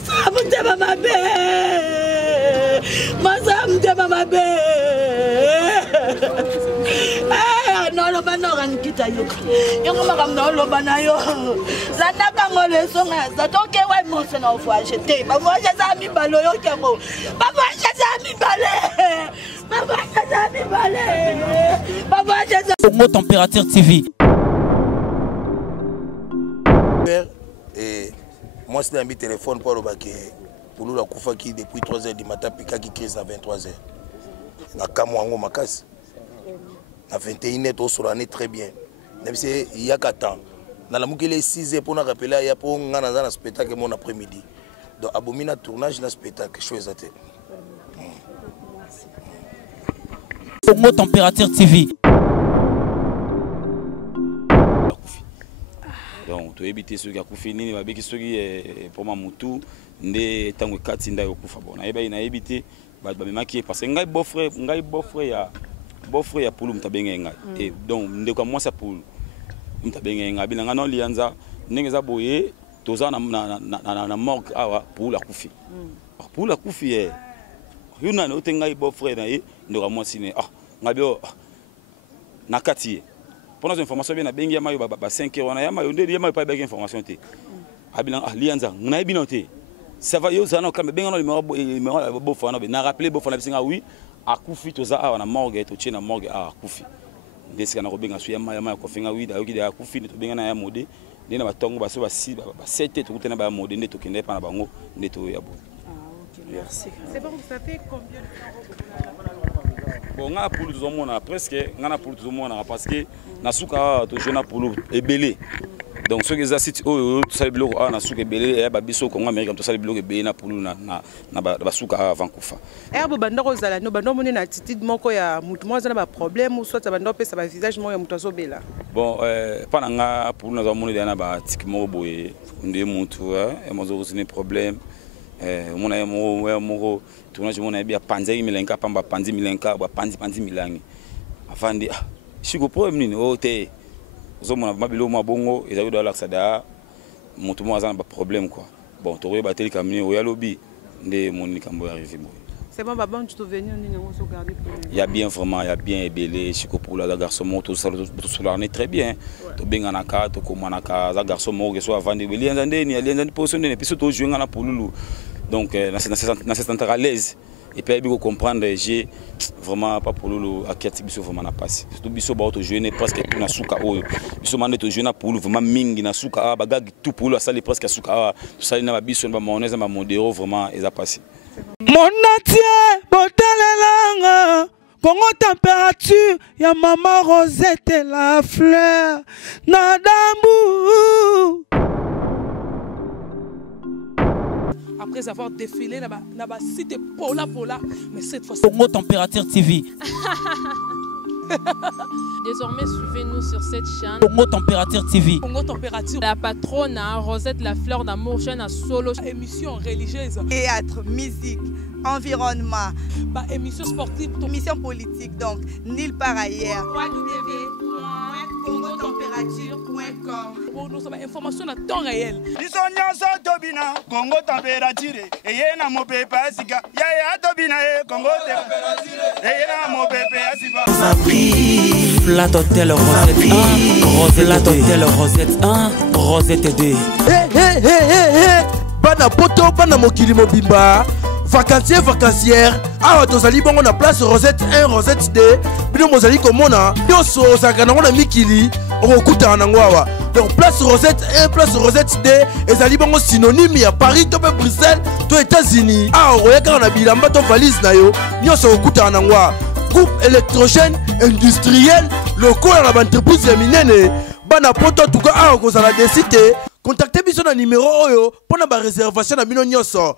Mutema mabe. Masa mutema mabe. Non, le banon qui t'a eu. Yo comme dans le banayo. La naka ngole songa. Ça toke ouais mon c'est non fois jeter. Maman j'ai ça mi balo yo kemo. Maman j'ai ça mi balé. Maman j'ai ça mi balé. Maman j'ai ça. Congo Température TV. Et moi c'est un téléphone pour le baquet. Pour nous la koufa qui depuis 3h du matin puis qui crise à 23h. Na kamwango makasi. À 21h, on sera très bien. Même si il y a 4 ans. Dans la mouille, il est 6h pour nous rappeler, il y a pour nous un spectacle mon après-midi. Donc, abomina tournage dans spectacle, chose à terre. Congo Température TV. Donc, tu évites ceux qui ont fini, mais ceux qui pour ma moutou, ne tango katinda yokufa bon. Na évité, bah parce que ngai beau frère ya pulu mtabenga ngai et donc ndeko moi ça pulu mtabenga ngai bilanga non lianza ndengeza boye toza na morgue awa pour la kufi pour la kufi yuna no tenga beau frère na ye ndeko moi sine ngabio nakati pour nos informations bien na bengi ya mayo ba 5 euros na ya mayo ndeli ya mayo pas bengi information te abilanga lianza ngana binote ça va yo zana comme benga no numéro beau frère na rappeler beau frère na oui a kufi toza awa na morgue to chena morgue a kufi ndesika na kobenga suya maya ko finga wida yoki da kufi to benga na ya mode ndena batongo baso ba 7 to kutena ba mode ndeto kende pa na bango ndeto ya bo. OK, merci. C'est bon, ça fait combien de temps? Bon nga pour tout monde presque nga na pour tout monde parce que na suka to jeuna pour ebelé. Donc ceux qui assistent au saliblo na suka ebelé ya babiso Congo Amérique to saliblo ebelé na pour na basuka avant kufa. Herbe bandoko zala no bando moni na attitude moko ya mutu mo zana ba problème ou soit bando pesa ba visage mo ya mutu azobela. Bon pana nga pour na moni na ba tikimo boye ndé mutu e mo zo ne problème mona ya mo tournage mona ya panzi milenka pamba panzi milenka ba panzi milangi afandi shiko problème nini o te zo mona mabilo mo bongo ezali do la sada mutu mo azana ba problème quoi. Bon to ba teli kamni o ya lobi ndé moni kambo arrivé boye. C'est bon, babon, tu te venir, on se garder. Il y a bien vraiment, il y a bien ébélé, chico pour la garçon mort, tout ça, très bien. Tu bien en accord, tu comme en accord, la garçon mort, soit avant de venir, il y a des positions, et puis surtout jouer en pour loulou. Donc, dans cette à l'aise. Et puis, il faut comprendre, j'ai vraiment pas pour loulou, à qui est vraiment na passé. Surtout, biso ba auto jouer presque na suka oyo. Biso mande to jouer na pour loulou, vraiment mingi na suka, bagag tout pour loulou, ça les presque suka, tout ça na biso na mayonnaise na modéro vraiment, ils a passé. Mon atier, botalelanga, Congo Température, ya maman Rosette et la fleur, Nadambu. Après avoir défilé, na ba cité Pola, mais cette fois-ci. Congo Température TV. Désormais, suivez-nous sur cette chaîne. Congo Température TV. Congo Température. La patronne, Rosette la fleur d'amour, chaîne à solo. Émission religieuse. Théâtre, musique, environnement. Bah, émission sportive. Émission politique, donc, nulle part ailleurs. www.congotempérature.com. Pour nous avons information à temps réel. Congo Température. Et yena mo pepe asika. Ya tobina Congo Température. Et yena mo pepe asika. Flat Hotel Rosette 1, Rosette 1, Rosette 2. Bana poto, bana mokili mobimba. Vacancière. Ah, tozali bongo na place Rosette 1, Rosette 2. Bino mozali komona. Yoso sakana ngona mikili. Okuta na ngwawa. Donc place Rosette 1, place Rosette 2. Ezali bongo synonyme ya Paris, to Bruxelles, to États-Unis. Ah, oyeka na bilamba to valise na yo. Nyoso okuta na ngwa. Groupe électrogène industriel local à l'entreprise ya minene. Bana poto tuka a kozala desite. Contactez biso na numéro oyo pona ba réservation na bino nyoso.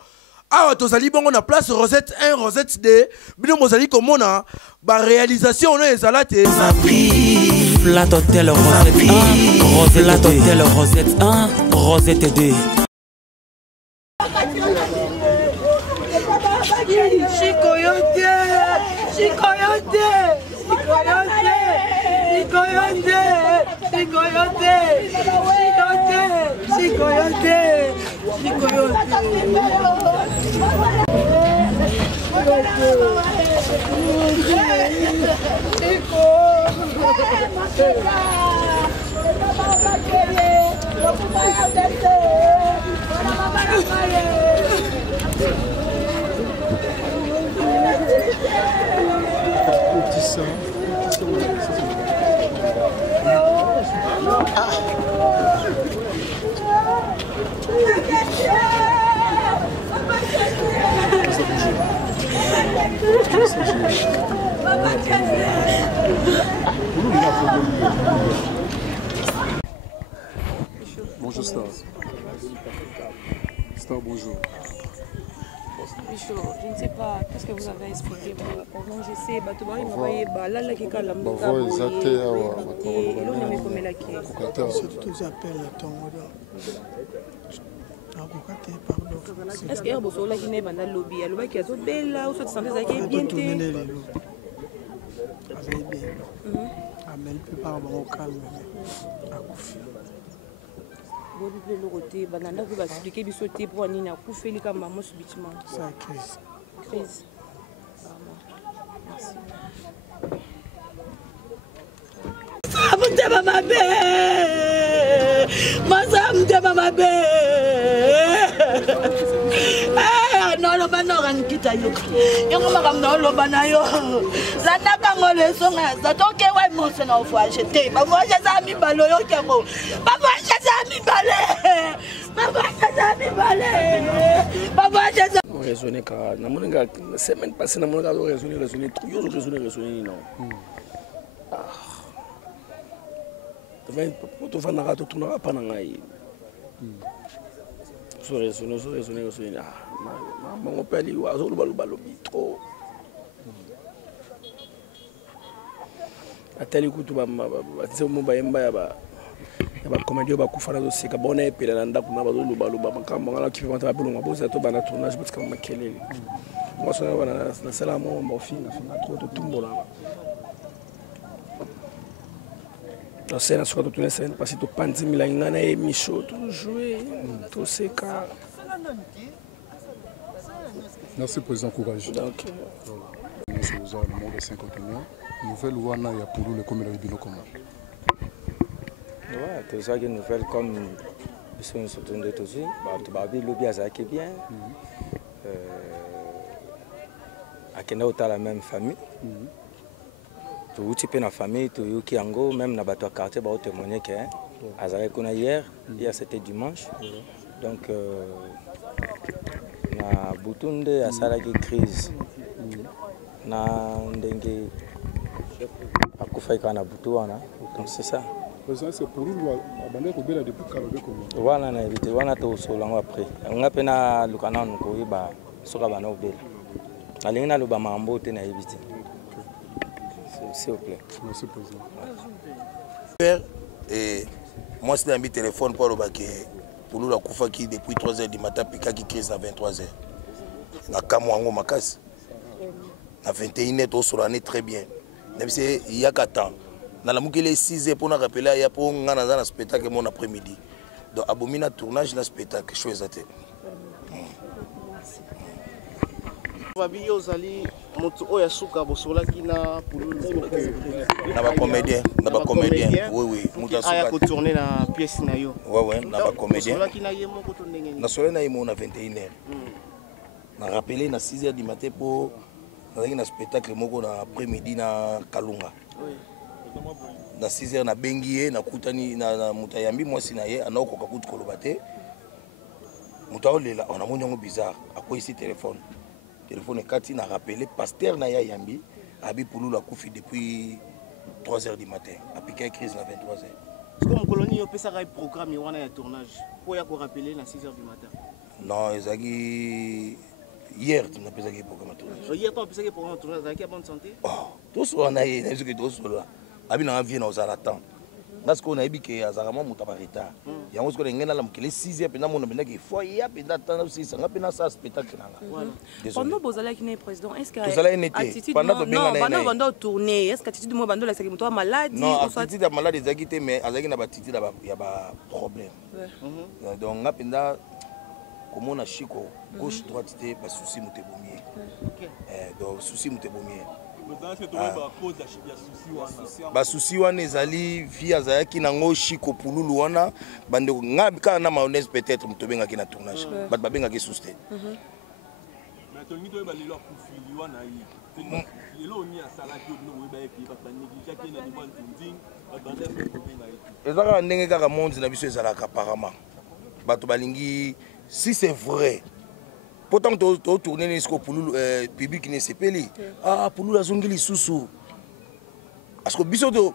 Awa tozali bongo na place Rosette 1, Rosette 2. Bino mozali komona ba réalisation na ezalate. Flat Hotel Rosette 1, Rosette 1, Rosette 2. Bonjour Star. Star, bonjour. Bichot, je ne sais pas, qu'est-ce que vous avez expliqué pendant que j'essaie, est-ce que vous avez dit que lobby, qui est belle, ou soit santé qui est bien amène plus par au calme à Koufi. Vous pouvez le côté, banana vous va expliquer bisoté pour Nina Koufi les camamos subitement. C'est la crise. Crise. Merci. Mutema mabe, masa mutema mabe. No lo bana kan kita yo. Yung makam no lo bana yo. Lana ka ngole songa za to ke wa mo se no fu achete. Ba mo ja za mi balo yo ke mo. Ba mo ja za mi bale. Ba mo ja za mi bale. Ba mo ja za raisonner car na moninga semaine passée na moninga raisonner trop yo raisonner non. Tu vas n'a tout tourner pas nangai. So raisonner mon père lui a zo balo trop. Ateli kutu ba tse mo ba yemba ya ba comédie ba kufana zo sika bona epela na ndako na ba zo balo ba makamba ngala ki fa ba longa bo za to ba na tournage parce que makelele. Moi ça va na sala mo mo fina trop to tumbola. La scène soit toute une scène parce que tu penses que Milana et Michaud tout jouer tout c'est car. Merci président courage. Donc nous sommes au monde de 51. Nouvelle ouana ya pour le comme le bino comment. Ouais, tout ça qui nouvelle comme ils sont surtout de tous bah tu vas bien le bien ça qui est bien. À Kenya on a la même famille. Tout type de famille, tout qui ango même na bateau quartier ba témoigner que azare kuna hier c'était dimanche. Donc na butunde asala ki crise. Na ndenge akufa kana butu wana. Donc c'est ça. C'est pour lui abandonner ko bela depuis Kalobé comment. Wana na éviter wana to solango après. On pena lukana nko ba soka bana obela. Alinga lo ba mambo te na éviter. S'il vous plaît. Merci, président. Et moi, c'est un téléphone pour le baquet. Pour nous, la Koufa qui depuis 3h du matin, puis qui crise à 23h. La Kamouango Makas. À 21h, sur l'année très bien. Même si il y a 4 ans. Dans la mouille, il est 6h pour nous rappeler, il y a pour un spectacle mon après-midi. Donc, abomina tournage, le spectacle, chose à terre. Babi ozali moto oya suka bosola kina pululu na ba comédien oui moto aya ko tourner na pièce na yo ouais na ba comédien bosola kina yemo ko to ndenge na sola na yemo na 21h na rappeler na 6h du matin pour na spectacle moko na après-midi na Kalunga na 6h na bengie na kutani na mutayambi mwasi na ye anoko kakutu kolobate mutaolela on a moniongo bizarre akoyi si téléphone kati n'a rappelé pasteur na yambi abi pour la koufi depuis 3h du matin a piqué crise na 23h. Comme colonie yo pesa ka programme wana ya tournage pour ya ko rappeler na 6h du matin. Non, ezaki hier tu n'as pas que programme tournage. Hier tu as pensé que programme tournage avec bonne santé? Oh, tout ça on a eu ce que tout ça là. Abi na vie na osala temps. Parce qu'on a dit que azarama mutabarita. Il y a un truc qui est là, qui est 6h, puis on a dit qu'il faut y aller, puis on a aussi ça spectacle là. Pendant que vous allez être président, est-ce que attitude pendant tourner, est-ce que attitude moi bando la c'est que toi malade? Non, attitude de malade est mais avec une attitude il y a pas problème. Donc on a komona Chico gauche droite te ba souci mutebomier donc souci mutebomier ba souci wana ezali via zayaki nango Chico pululu wana bande ngabi kana na mayonnaise peut-être mutobenga ki na tournage bat babenga ki souci mais to ngito ba lelo kufili wana yi lelo ni asala ki no ba epi ba négligé ki na demande nding ba bande mutobenga yi ezaka ndenge kaka monde na biso ezalaka apparemment bato balingi si c'est vrai pourtant to tourner les scope pour public ne sepeli ah pour nous la zone li susu parce que biso to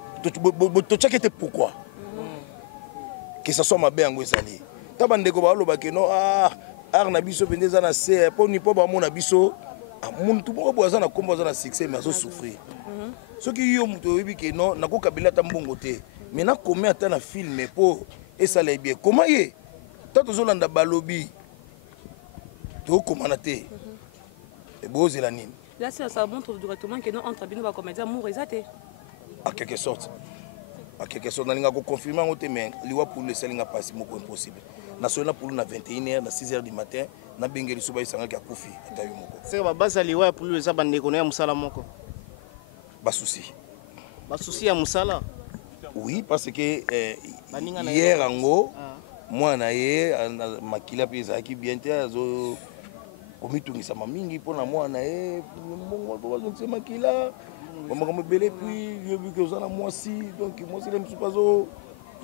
checker pourquoi que ça soit mabe yango ezali tabande ko ba loba ke no ah arna biso pendeza na se po ni po ba mona biso muntu moko boza na kombo za na succès mais azo souffrir soki yo muto yebi ke no nakoka bilata mbongo te mais na combien ata na film po et ça les bien comment yé tant zolanda balobi to komanate et bozela nini là ça montre directement que non entre bino ba comédien amour exacté à quelque sorte nalinga ko confirmer ngote mais liwa pour le selinga passer moko impossible national pour na 21h na 6h du matin na bengeli suba isanga ka kufi atayo moko c'est ba basa liwa pour le zaba ndeko na musala moko ba souci ya musala oui parce que hier ango mwana ye makila pe ezaki bien te azo komitungisa mamingi pona mwana ye mbongo bazo makila makambo belé puis yebi que ozana mwasi donc mwasi le msupazo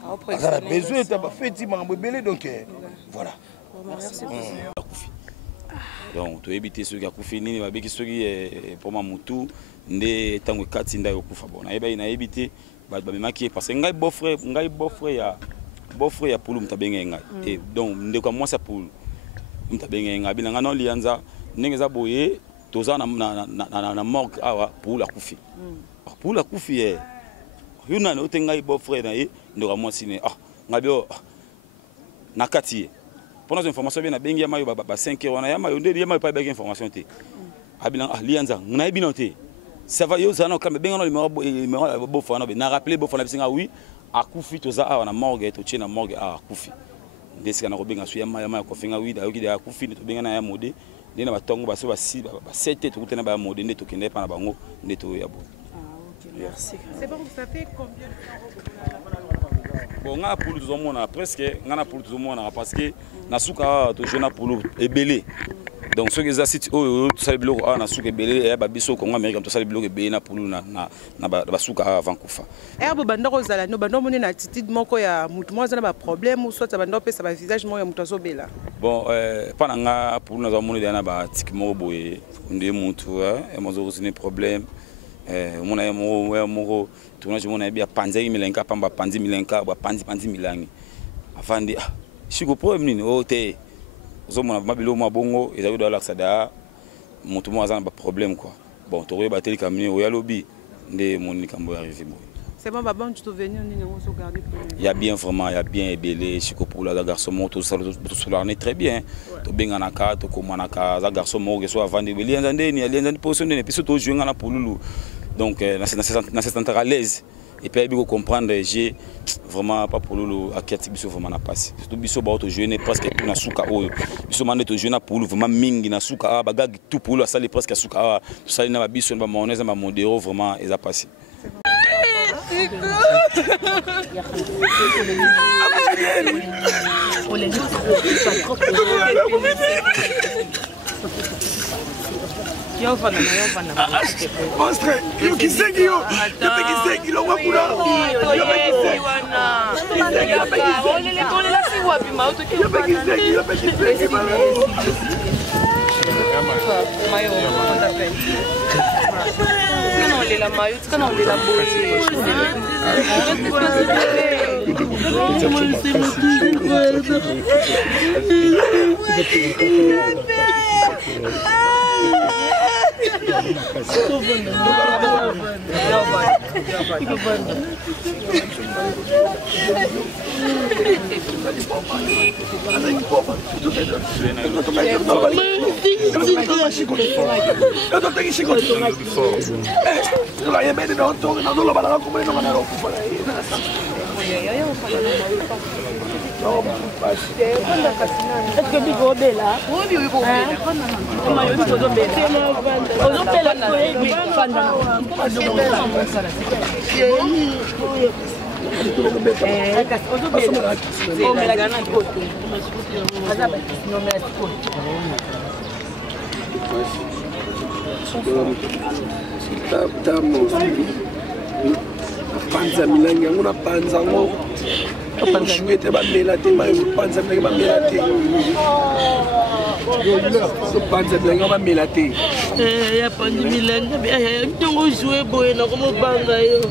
a besoin de ba feti makambo belé donc voilà merci donc to éviter ceux qui a kufi nini babeki ceux qui pour ma mutu nde tango kati nda yokufa bona eba na éviter ba memaki parce que ngai beau-frère ya pulu mtabenge ngai et donc ndeko moi ça pulu mtabenge ngai bilanga non lianza ndenge za boye toza na morgue awa pour la kufi pour la kufi yuna no tengai beau-frère na ye ndeko moi sine ngabio nakati pour nos informations bien na bengi ya mayo ba 5 heures na ya mayo ndeli ya mayo pa ba information te abilanga lianza ngana binote ça va yo zana quand benga no numéro beau-frère na na rappeler beau-frère na bisinga oui akufi toza awa na morgue to chena morgue akufi ndesika na kobenga suya maya ko finga wida yoki de akufi to benga na ya mode ndena batongo baso ba 7 to kutena ba mode ndeto kende pa na bango ndeto ya bo merci c'est bon ça fait combien de temps bon nga pour tout le monde presque nga pour tout le monde parce que na suka to jeuna pour ebele donc ceux qui assistent au sali biloko na suka ebele ya babiso ko Amérique to sali biloko ebele na pour na basuka avant kufa herbe bandako zala no bando moni na attitude moko ya mutu mo zana ba problème ou soit bando pesa ba visage mo ya mutu azobela bon pana nga pour na moni na ba tikimo boye ndé mutu e mo zo zine problème mona ya mo tournage mona bia panzi milenka pamba panzi milenka ba panzi milangi afandi shiko problème nini o te zomona mabilo mabongo ezali do laksada mutu mo azana ba problème quoi bon to ba teli kamini o ya lobi ndé moni kambo arrivé boy c'est bon babon tu te venir nini on se garder il y a bien vraiment il y a bien ebelé shiko pour la garçon mo tout ça est très bien to benga na ka to komanaka za garçon mo que soit vendre beli ndé ni ali ndé position ne puis to jouer na polulu donc na cette à l'aise et puis il faut comprendre j'ai vraiment pas pour le à qui biso vraiment na passe surtout biso ba auto jeune presque tout na suka oyo biso mande to jeune pour vraiment mingi na suka baga tout pour la salle presque suka tout ça na biso ba mayonnaise ba modéro vraiment ils a passé Monstre, yo kiseki yo. Yo kiseki lo wakula. Yo kiseki wana. Ole la si wapi ma auto ki. Yo kiseki ma. Mayo, on t'appelle. Quand on est la mayo, quand on est la Est-ce que vous avez là? Oui, oui, vous avez panza milangi yango na panza yango ete bamela te panza milangi bamela te panza milangi yango bamela te ya pandi milangi ntongo joue boye nakomobanga yo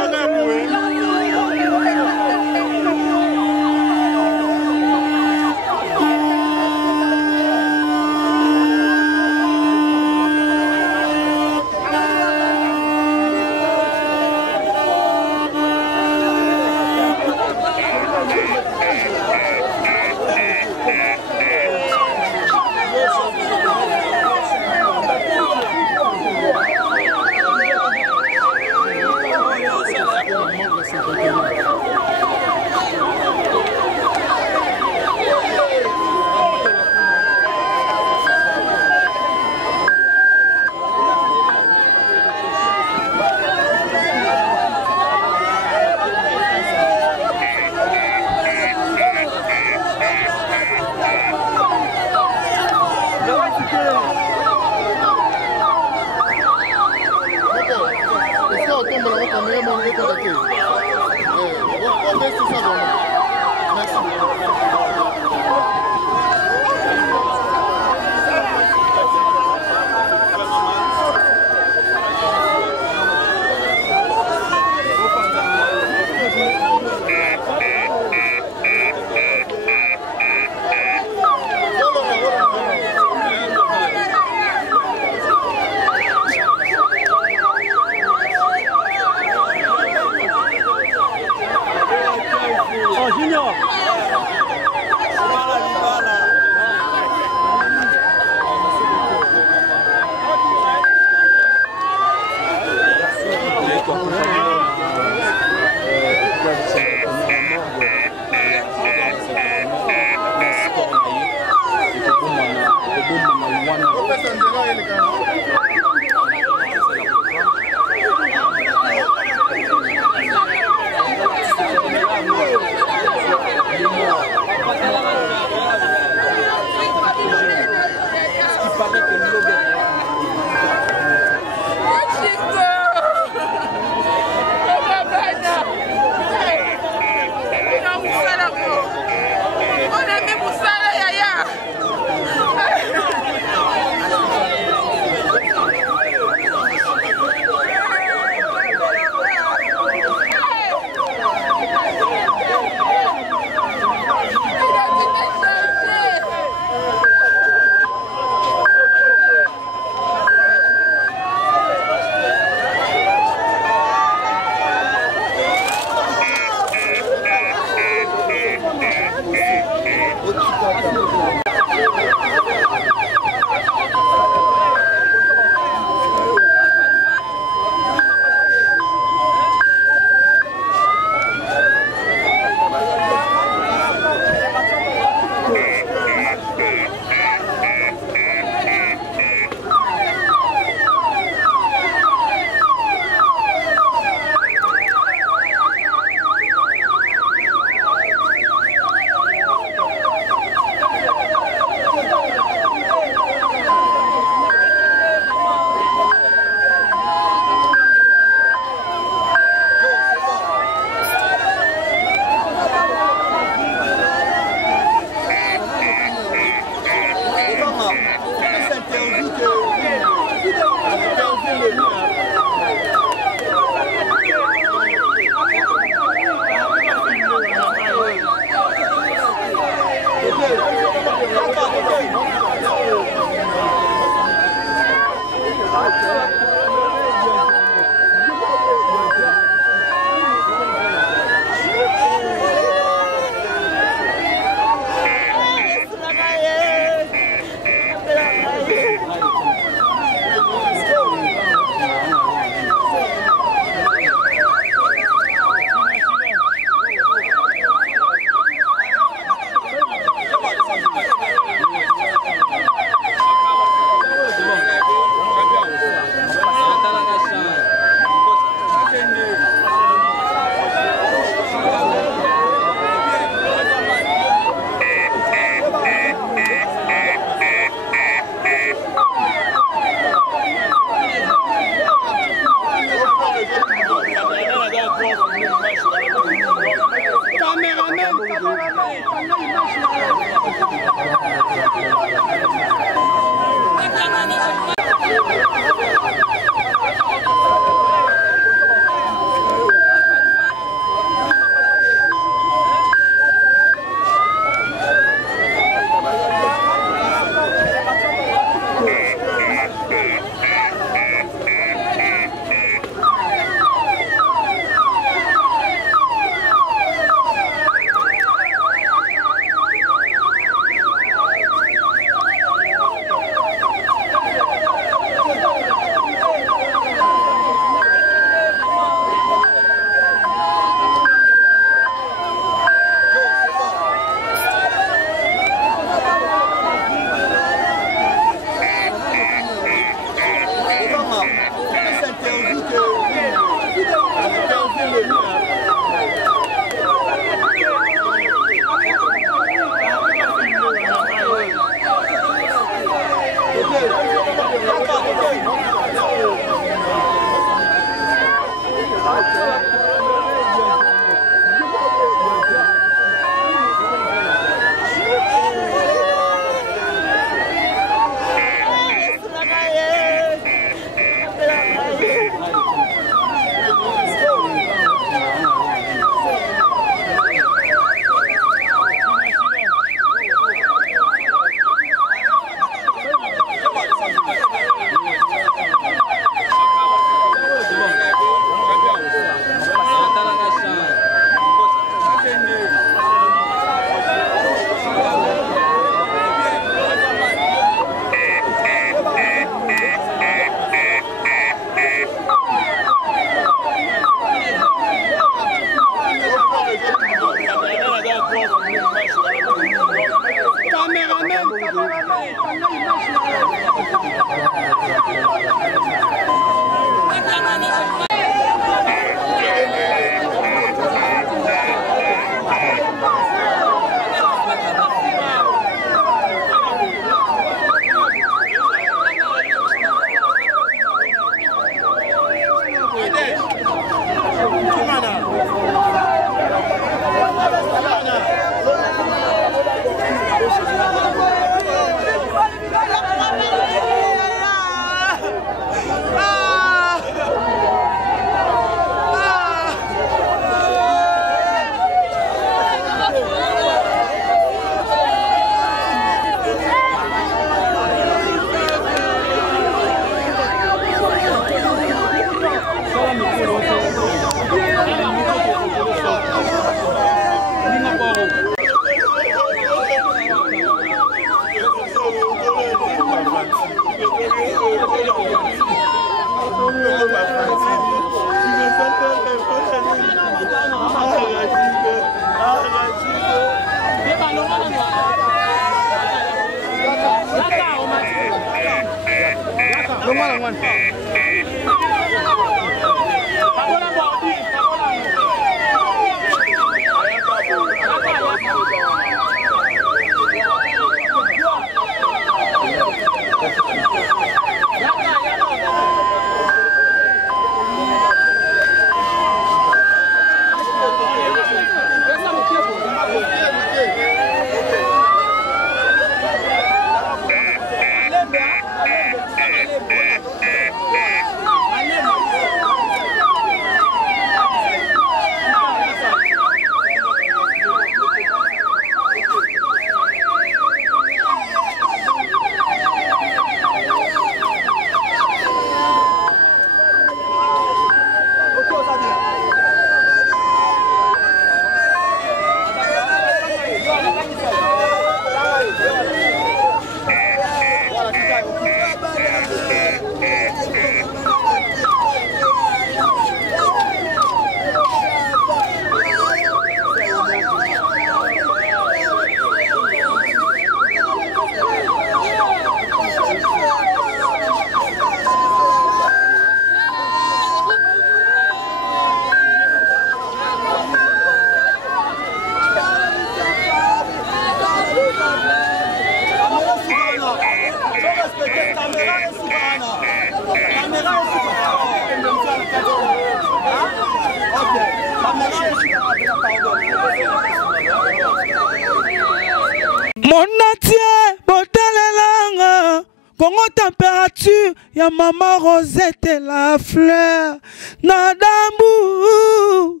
Monatie, botalelanga, Congo température, ya maman Rosette et la fleur, Nadambu.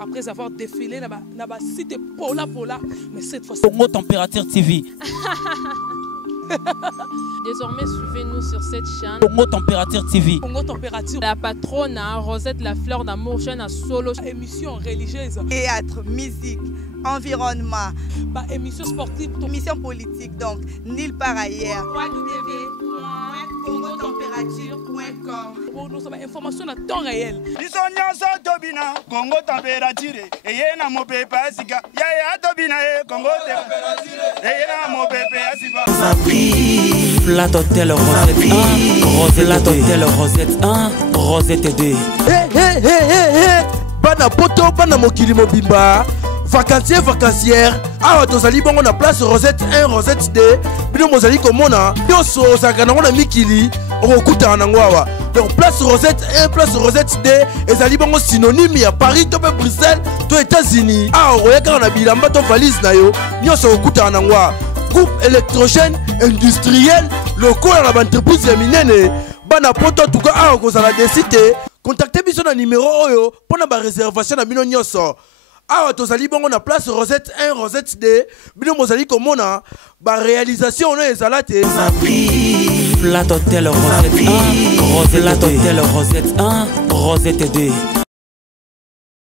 Après avoir défilé, na ba site Pola, mais cette fois-ci. Congo Température TV. Désormais, suivez-nous sur cette chaîne. Congo Température TV. Congo Température. La patronne, Rosette la fleur d'amour, chaîne à solo. Émission religieuse. Théâtre, musique, environnement. Bah, émission sportive. Émission politique, donc, nulle part ailleurs. www.congotempérature.com. Pour nous avons information à temps réel. Disonyanso tobina, Congo Température. Et na mo pepe asika. Ya tobina Congo Température. Et na mo pepe asika. Flat Hotel Rosette 1, Rosette Hotel Rosette 1, Rosette 2. Bana poto, bana mokili mobimba. Vacancier, vacancière. Awa tozali bongo na place Rosette 1, Rosette 2. Bino mozali komona. Yoso sakana ngona mikili. Okuta nango awa. Donc place Rosette 1, place Rosette 2. Ezali bongo synonyme ya Paris, to Bruxelles, to États-Unis. Awa oyeka na bilamba to valise na yo. Nyoso okuta nango awa. Groupe électrogène industriel local à l'entreprise ya minene bana poto tuka awa kozala desite contactez biso na numéro oyo pona ba réservation na bino nyoso awa tozali bongo na place Rosette 1 Rosette 2 bino mozali komona ba réalisation na ezala te Flat Hotel Rosette 1 Rosette Hotel Rosette 1 Rosette 2.